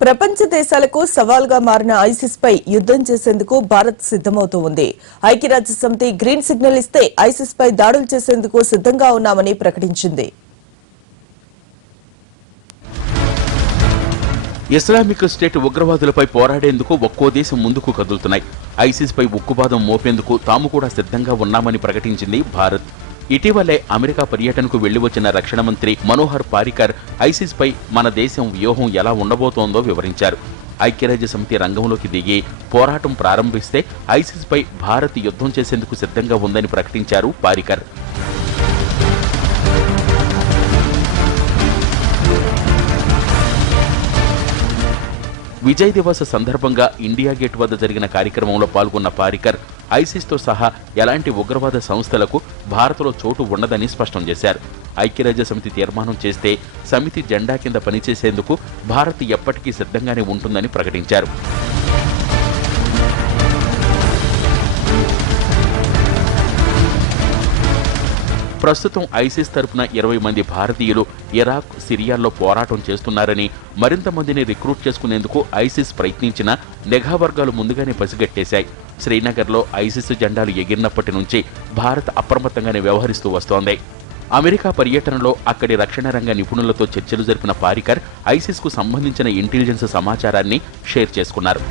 ప్రపంచ దేశాలకు సవాల్గా మారిన ఐసిస్ పై యుద్ధం చేసేందుకు భారత్ సిద్ధమవుతూ ఉంది. ఐక్యరాజ్యసమితి గ్రీన్ సిగ్నల్ ఇస్తే ఐసిస్ పై దాడులు చేసేందుకు సిద్ధంగా ఉన్నామని ప్రకటించింది. ఇస్లామిక్ స్టేట్ ఉగ్రవాదులపై పోరాడేందుకు ఒక్కో దేశం ముందుకు కదులుతున్నాయి. ఐసిస్ పై ఉక్కుపాదం మోపేందుకు తాము కూడా సిద్ధంగా ఉన్నామని ప్రకటించింది భారత్. ఇటీవలే అమెరికా పర్యటనకు వెళ్లి వచ్చిన రక్షణ మంత్రి మనోహర్ పారికర్ ఐసిస్ పై మన దేశం వ్యూహం ఎలా ఉండబోతోందో వివరించారు. ఐక్యరాజ్య సమితి రంగంలోకి దిగి పోరాటం ప్రారంభిస్తే ఐసిస్ పై భారత్ యుద్ధం చేసేందుకు సిద్ధంగా ఉందని ప్రకటించారు పారికర్. విజయ్ దివస్ సందర్భంగా ఇండియా గేట్ వద్ద జరిగిన కార్యక్రమంలో పాల్గొన్న పారికర్ ఐసిస్తో సహా ఎలాంటి ఉగ్రవాద సంస్థలకు భారత్లో చోటు ఉండదని స్పష్టం చేశారు. ఐక్యరాజ్య సమితి తీర్మానం చేస్తే సమితి జెండా కింద పనిచేసేందుకు భారత్ ఎప్పటికీ సిద్ధంగానే ఉంటుందని ప్రకటించారు. ప్రస్తుతం ఐసిస్ తరపున 20 మంది భారతీయులు ఇరాక్, సిరియాల్లో పోరాటం చేస్తున్నారని, మరింత మందిని రిక్రూట్ చేసుకునేందుకు ఐసిస్ ప్రయత్నించినా నిఘా వర్గాలు ముందుగానే పసిగట్టేశాయి. శ్రీనగర్లో ఐసిస్ జెండాలు ఎగిరినప్పటి నుంచి భారత్ అప్రమత్తంగానే వ్యవహరిస్తూ వస్తోంది. అమెరికా పర్యటనలో అక్కడి రక్షణ రంగ నిపుణులతో చర్చలు జరిపిన పారికర్ ఐసిస్కు సంబంధించిన ఇంటెలిజెన్స్ సమాచారాన్ని షేర్ చేసుకున్నారు.